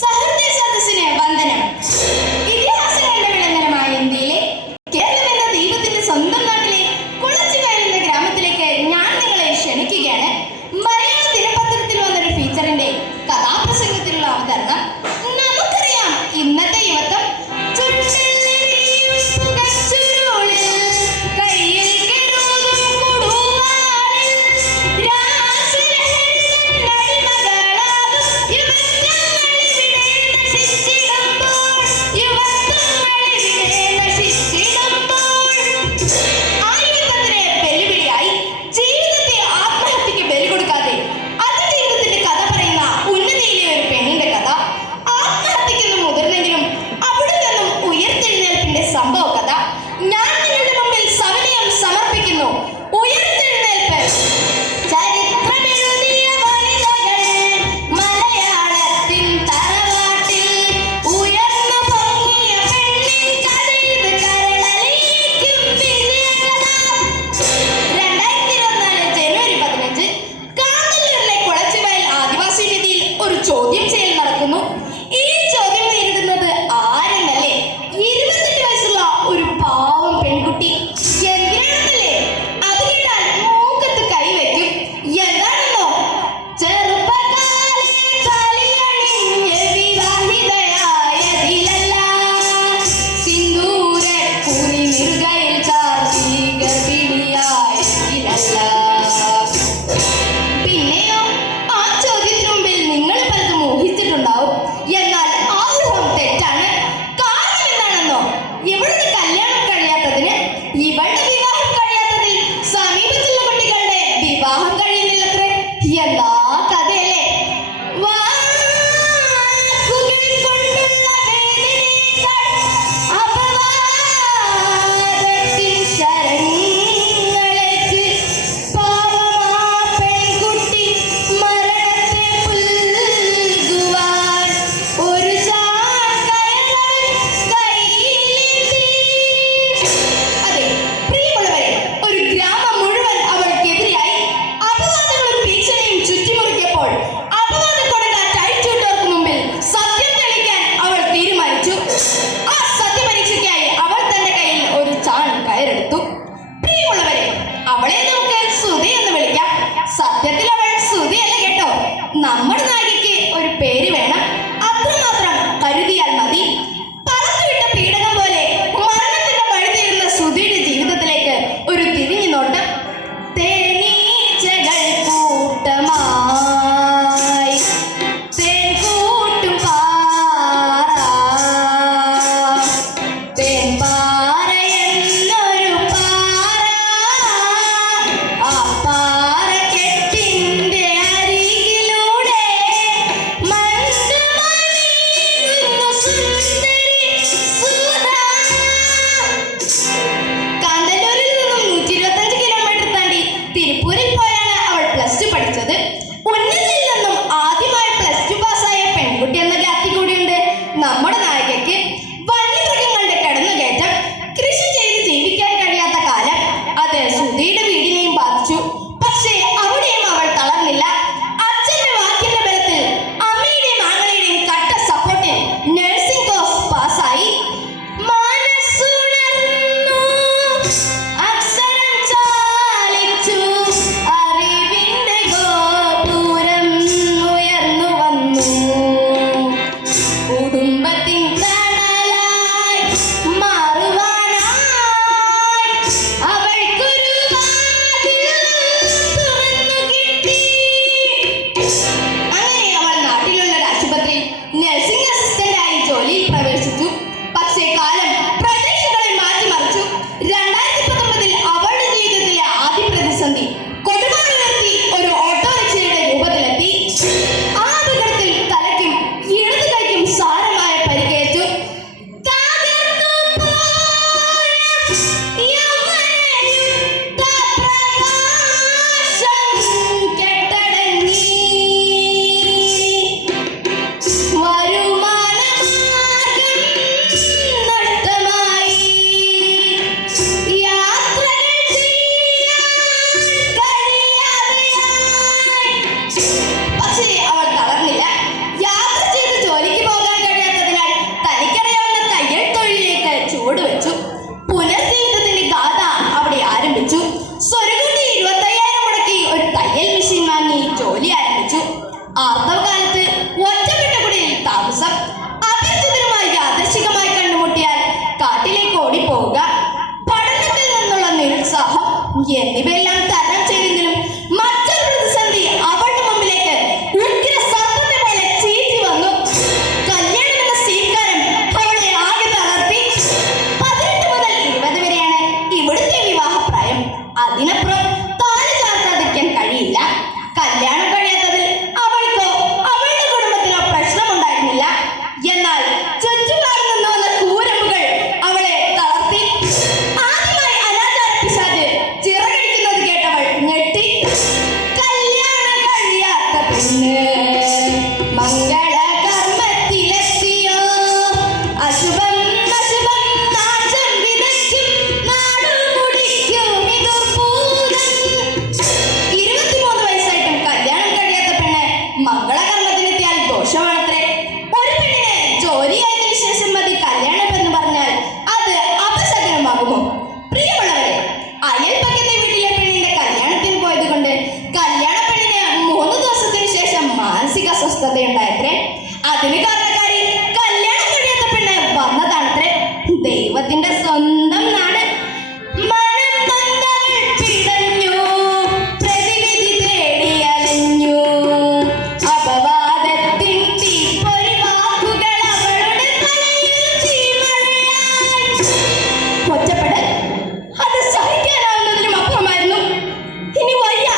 സഹൃദയ സദസ്സിന് വന്ദനം. ഇതിഹാസങ്ങളുടെ വിളനിലമായ ഇന്ത്യയിലെ കേരളം എന്ന ദൈവത്തിന്റെ സ്വന്തം നാട്ടിലെ കുളച്ചിമേൽ എന്ന ഗ്രാമത്തിലേക്ക് ഞാൻ നിങ്ങളെ ക്ഷണിക്കുകയാണ്. മലയാള ദിനപത്രത്തിൽ വന്നൊരു ഫീച്ചറിന്റെ കഥാപ്രസംഗത്തിലുള്ള അവതരണം. നമുക്കറിയാം ഇന്നത്തെ യുവത്വം സംഭവ കഥ ഞാൻ നിങ്ങളുടെ മുമ്പിൽ സവിനയം സമർപ്പിക്കുന്നു. ഉയർത്തെഴുന്നേൽപ്പ്. ചരിത്രമെഴുതിയ വനിതകൾ മലയാളത്തിൻ തറവാട്ടിൽ ഉയർന്നു പൊങ്ങിയ പെണ്ണിൻ കഥയിത് കരളലിയിക്കും വിജയകഥ. 2024 ജനുവരി 15 കാന്തല്ലൂരിലെ കുളച്ചിമേൽ ആദിവാസി നിധിയിൽ ഒരു ചോദ്യം ചെയ്യൽ നടക്കുന്നു. ഈ ചോദ്യം നേരിടുന്നത് ആരെന്നല്ലേ? 28 വയസ്സുള്ള ഒരു പാവം പെൺകുട്ടി. എന്തിനാണെന്നല്ലേ? അത് കേട്ടാൽ മൂക്കത്ത് കൈവയ്ക്കും. എന്താണെന്നോ? ചെറുപ്പക്കാരെ തലയണിഞ്ഞ് വിവാഹിതയായതിലല്ല, സിന്ദൂര കുറി നിറുകയിൽ ചാർത്തി ഗർഭിണിയായതിലല്ല. പിന്നെയോ ആ ചോദ്യത്തിനു മുമ്പിൽ നിങ്ങൾ പലതും ഊഹിച്ചിട്ടുണ്ടാവും. എന്നാൽ ആഗ്രഹം തെറ്റാണ്. കാരണം എന്താണെന്നോ? ഇവളുടെ കല്യാണം കഴിയാത്തതിന്, ഇവളുടെ വിവാഹം കഴിയാത്തതിൽ സമീപത്തുള്ള കുട്ടികളുടെ വിവാഹം കഴിയുന്നില്ലത്രേ. എന്താ കഥയല്ലേ? വാക്കുകൾ കൊണ്ടുള്ള വേദനയേക്കാൾ അപവാദത്തിൻ ശരങ്ങളേറ്റ് പാവമാ പെൺകുട്ടി മരണത്തെ പുൽകുവാൻ ഒരു ചാക്കയറവൻ കയ്യിലേന്തി. അതെ പ്രിയമുള്ളവരെ, ഒരു ഗ്രാമം മുഴുവൻ അവൾക്കെതിരെയായി അപവാദങ്ങളും ഭീഷണിയും ചുറ്റിമുറുക്കിയപ്പോൾ അപവാദ കൊടുങ്കാറ്റ് അഴിച്ചുവിട്ടവർക്ക് മുമ്പിൽ സത്യം തെളിയിക്കാൻ അവൾ തീരുമാനിച്ചു. ആ സത്യപരീക്ഷയ്ക്കായി അവൾ തന്റെ കയ്യിൽ ഒരു ചാൺ കയറെടുത്തു. പ്രിയമുള്ളവരെ, അവളെ നമുക്ക് സുധി എന്ന് വിളിക്കാം. സത്യത്തിൽ അവൾ സുധിയല്ല കേട്ടോ. നമ്മുടെ നായികയ്ക്ക് ഒരു പേര് വേണം. അത്രമാത്രം കരുതിയാൽ മതി. പറത്തുവിട്ട പീഡകം പോലെ മരണത്തിന്റെ വഴുതിയിരുന്ന സുധിയുടെ ജീവിതത്തിലേക്ക് ഒരു തിരിഞ്ഞു നോട്ടം. തേനീച്ചകൾ കൂട്ടമായി തേൻകൂട്ടും പാറ, തേൻപാറ എന്നൊരു പാറ, ആ പാറക്കെട്ടിന്റെ അരികിലൂടെ മഞ്ഞ ആർത്തവകാലത്ത് ഒറ്റപ്പെട്ട കുടിയിൽ താമസം, അപരിചിതരുമായി യാദൃശ്ചികമായി കണ്ടുമുട്ടിയാൽ കാട്ടിലേക്ക് ഓടിപ്പോവുക, പഠനത്തിൽ നിന്നുള്ള നിരുത്സാഹം എന്നിവയെല്ലാം തരണം ചെയ്തെങ്കിലും മറ്റൊരു പ്രതിസന്ധി അവളുടെ മുമ്പിലേക്ക് ഉഗ്ര സർപ്പത്തെ പോലെ ചീറ്റി വന്നു. കല്യാണം എന്ന സ്വീകാരം അവളെ ആകെ തളർത്തി. 18 മുതൽ 20 വരെയാണ് ഇവിടുത്തെ വിവാഹപ്രായം. അതിനപ്പുറം താലി ചാർത്താതിരിക്കാൻ കഴിയില്ല. കല്യാണം കഴിയാത്തതിൽ അവൾക്കോ അവളുടെ കുടുംബത്തിനോ പ്രശ്നമുണ്ടായിരുന്നില്ല. എന്നാൽ ചുറ്റുപാട് നിന്ന് വന്ന കൂരമ്പുകൾ അവളെ തളർത്തി. ആദ്യമായി അനാചാര പിശാച് ചിറകടിക്കുന്നത് കേട്ടവൾ ഞെട്ടി. കല്യാണം കഴിയാത്ത പെണ്ണ് മംഗളകർമ്മത്തിലെത്തിയോ, അശുഭം അശുഭം നാശം വിതയ്ക്കും നാടു കുടിക്കും ഇതുർഭൂതം. 23 വയസ്സായിട്ടും കല്യാണം കഴിയാത്ത പെണ്ണ് മംഗളകർമ്മത്തിനെത്തിയാൽ ദോഷമാണത്രേ. ഒരു പെണ്ണിന് ജോലിയായതിനു ശേഷം മതി കല്യാണം എന്ന് പറഞ്ഞാൽ അത് അപശകനമാകുമോ? പ്രിയമുള്ളവരെ, അയൽപക്കത്തെ വീട്ടിലെ പെണ്ണിന്റെ കല്യാണത്തിന് പോയത് കൊണ്ട് കല്യാണ പെണ്ണിന് 3 ദിവസത്തിന് ശേഷം മാനസിക അസ്വസ്ഥതയുണ്ടായത്രേ. അതിന് കാരണക്കാരി കല്യാണം കഴിയാത്ത പെണ്ണ് വന്നതാണത്രേ. ദൈവത്തിന്റെ സ്വന്തം നാട്. മനം നൊന്തവൾ പിടഞ്ഞു, പ്രതിവിധി തേടി അലഞ്ഞു. അപവാദത്തിൻ തീപ്പൊരി വാക്കുകൾ അവളുടെ തലയിൽ തീമഴയായി. ഒറ്റപ്പെടൽ അത് സഹിക്കാനാവുന്നതിനും അപ്പുറമായിരുന്നു. ഇനി വയ്യ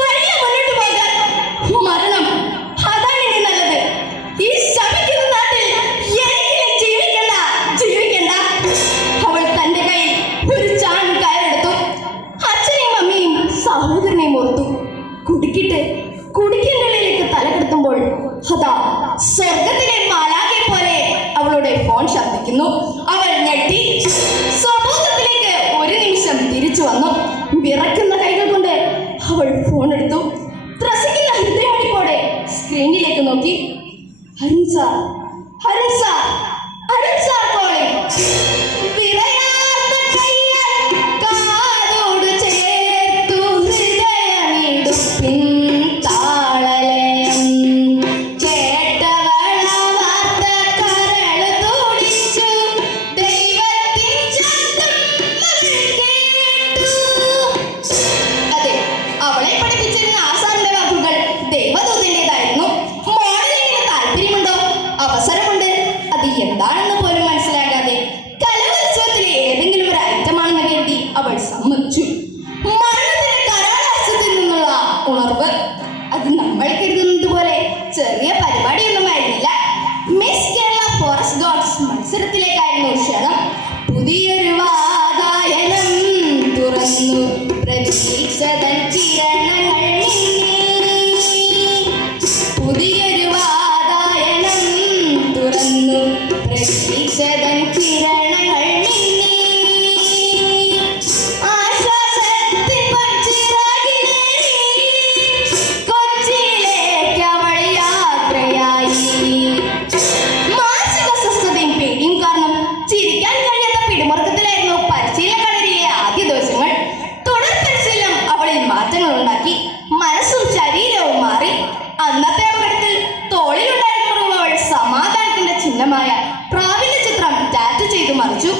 വയ്യ മുന്നോട്ട് പോകാൻ. മരണം അതാണ് ഇനി നല്ലത്. ഈ ശപിക്കുന്ന നാട്ടിൽ എനിക്കിനി ജീവിക്കണ്ട ജീവിക്കണ്ട. അവൾ തന്റെ കയ്യിൽ ഒരു ചാൺ കയറെടുത്തു. അച്ഛനെയും അമ്മയും സഹോദരനെയും ഓർത്തു. കുടിക്കിട്ട് കുടിക്കിന്റെ ഉള്ളിലേക്ക് തലകെടുത്തുമ്പോൾ അതാ സ്വർഗത്തിലെ മാലാഖയെ പോലെ അവളുടെ ഫോൺ ശബ്ദിക്കുന്നു. അവൾ ഞെട്ടി സ്വബോധത്തിലേക്ക് ഒരു നിമിഷം തിരിച്ചു വന്നു. വിറയ്ക്കുന്ന കൈകൾ കൊണ്ട് അവൾ ഫോൺ എടുത്തു. ത്രസിക്കുന്ന ഹൃദയമിടിപ്പോടെ സ്ക്രീനിലേക്ക് നോക്കി. Arun sir, Arun sir, Arun sir calling. വിറയാർന്ന കൈയാൽ കാതോട് ചേർത്തു ഹൃദയമിടുപ്പിൻ താളലയം. കേട്ടവള വാർത്ത കരള് തുടിച്ചു. ദൈവത്തിൻ ശബ്ദം മകൾ കേട്ടു. അതെ, അവളെ പഠിപ്പിച്ചിരുന്ന ആസാറിന്റെ വാക്കുകൾ ദൈവദൂതന്റേതായിരുന്നു. മോഡലിംഗിന് താല്പര്യമുണ്ടോ? അവസരമുണ്ട്. അത് എന്താണെന്ന് പോലും മനസ്സിലാകാതെ കലോത്സവത്തിലെ ഏതെങ്കിലും ഒരു ഐറ്റമാണെന്ന് കരുതി അവൾ സമ്മതിച്ചു. മരണത്തിന്റെ കരാളാസ്യത്തിൽ നിന്നുള്ള ഉണർവ് അത് നമ്മൾ കരുതുന്നത് പോലെ ചെറിയ പരിപാടിയൊന്നുമായിരുന്നില്ല. മിസ് കേരള ഫോറസ്റ്റ് ഗോഡ്സ് മത്സരത്തിലേക്കായിരുന്നു ക്ഷണം. പുതിയൊരു വാതായനം തുറന്നു, പ്രതീക്ഷതൻ കിരണങ്ങൾ മിന്നി. പുതിയൊരു വാതായനം തുറന്നു, പ്രതീക്ഷതൻ കിരണങ്ങൾ മിന്നി. ആശ്വാസത്തിൻ പൊൻചിറകിലേറി കൊച്ചിയിലേക്ക് അവൾ യാത്രയായി. മാനസിക അസ്വസ്ഥതയും പേടിയും കാരണം ചിരിക്കാൻ കഴിയാത്ത പിടിമുറുക്കത്തിലായിരുന്നു പരിശീലന കളരിയിലെ ആദ്യ ദിവസങ്ങൾ. തുടർ പരിശീലനം അവളിൽ മാറ്റങ്ങൾ ഉണ്ടാക്കി. മനസ്സും ശരീരവും മാറി. അന്നത്തെ അപകടത്തിൽ തോളിലുണ്ടായിരുന്ന മുറിവ് അവൾ സമാധാനത്തിന്റെ ചിഹ്നമായ പ്രാവിന്റെ ചിത്രം ടാറ്റു ചെയ്തു മറിച്ചു.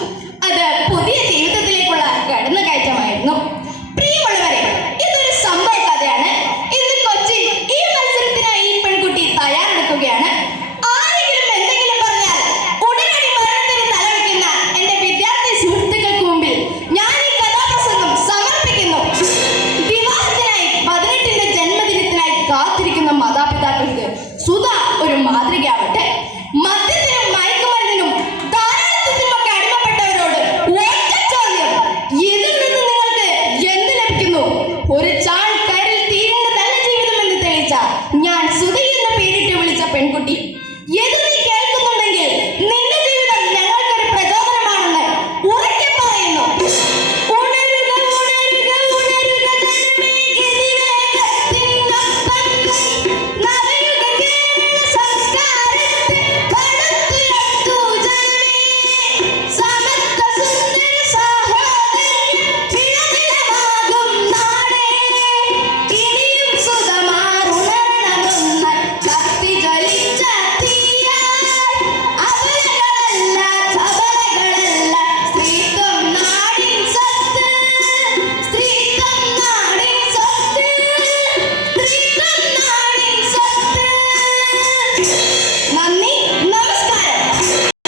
അത് പുതിയ ജീവിതത്തിലേക്കുള്ള കടന്നുകയറ്റമായിരുന്നു. പ്രിയമുള്ളവരെ, ഇതൊരു സംഭവ കഥയാണ്. ഇന്ന് കൊച്ചിയിൽ ഈ മത്സരത്തിനായി ഈ പെൺകുട്ടി തയ്യാറെടുക്കുകയാണ്. ആരെങ്കിലും എന്തെങ്കിലും പറഞ്ഞാൽ ഉടനടി മരണത്തിന് തലവെക്കുന്ന എന്റെ വിദ്യാർത്ഥി സുഹൃത്തുക്കൾക്ക് മുമ്പിൽ ഞാൻ ഈ കഥാപ്രസംഗം സമർപ്പിക്കുന്നു. വിവാഹത്തിനായി 18ന്റെ ജന്മദിനത്തിനായി കാത്തിരിക്കുന്ന മാതാപിതാക്കൾക്ക് സുധ ഒരു മാതൃകയാവട്ടെ.